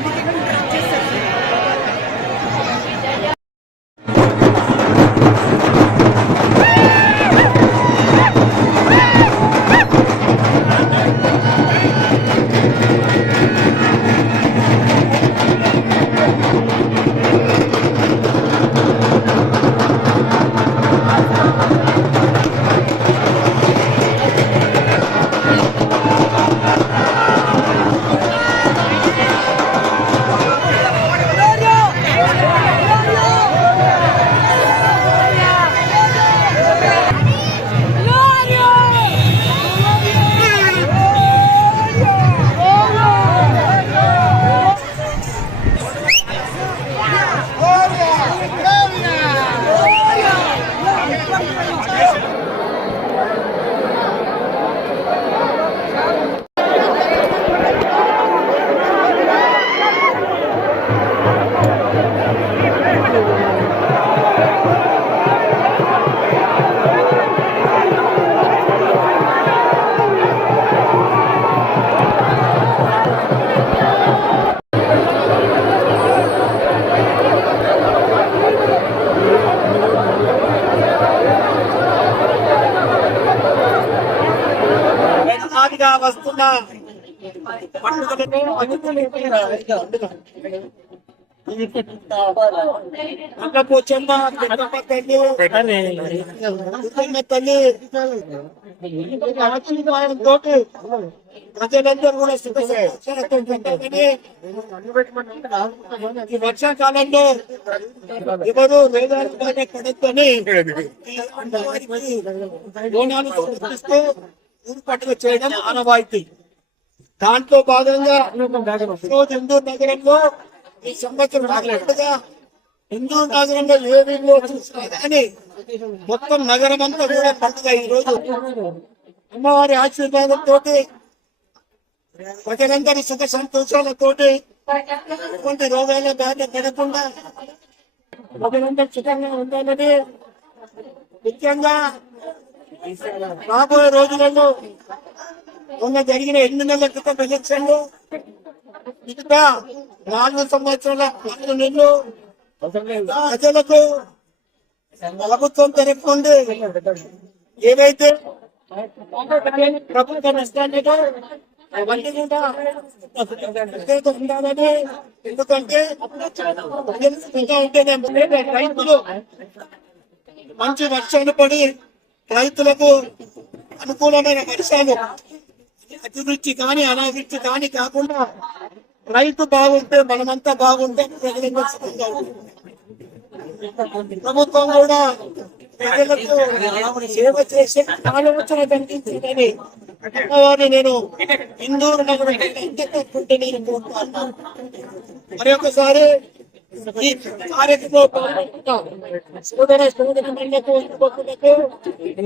দিকে ఉగాదిగా వస్తున్న. పండుగలను పోచమ్మ తల్లి. తల్లి. ప్రజలందరూ కూడా ఈ వర్షాకాలంలో ఎవరు వేదాలు పడద్దని బోనాలు ఊరు పండుగ చేయడం ఆనవాయితీ. దాంట్లో భాగంగా రోజు హిందూ నగరంలో ఈ సంవత్సరం పండుగ హిందూ నగరంలో ఏ చూసినా కానీ మొత్తం నగరం అంతా కూడా పండుగ ఈ రోజు. అమ్మవారి ఆశీర్వాదంతో ప్రజలందరి సుఖ సంతోషాలతోటి ఎటువంటి రోగాల బాధ పడకుండా ప్రజలందరూ సుఖంగా ఉండాలని ముఖ్యంగా రాబోయే రోజులలో మొన్న జరిగిన ఎనిమిది నెలల క్రితం ఎలక్షన్లు ఇంకా నాలుగు సంవత్సరాల నాలుగు నెలలు ప్రజలకు ప్రభుత్వం తరఫు నుండి ఏవైతే ప్రభుత్వ నష్టాన్ని అవన్నీ కూడా ఉండాలని ఎందుకంటే ప్రజలు ఉంటేనే రైతులు మంచి వర్షాలు పడి రైతులకు అనుకూలమైన వర్షాలు అతివృష్టి కానీ అనావృష్టి కానీ కాకుండా రైతు బాగుంటే మనమంతా బాగుంటే ప్రజలందరూ సుఖంగా ప్రభుత్వం కూడా ప్రజలకు సేవ చేసే ఆలోచన కనిపించిందని అమ్మవారిని నేను హిందూ నగరం ఎంతకుంటే మరి ఒకసారి ఈ కార్యక్రమంలో పాల్గొంటున్న సోదర సోదరులకు యువకులకు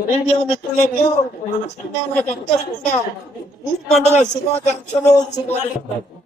మీడియా మిత్రులకు అందరూ కూడా ఈ పండుగ శుభాకాంక్షలు శుభాకాంక్షలు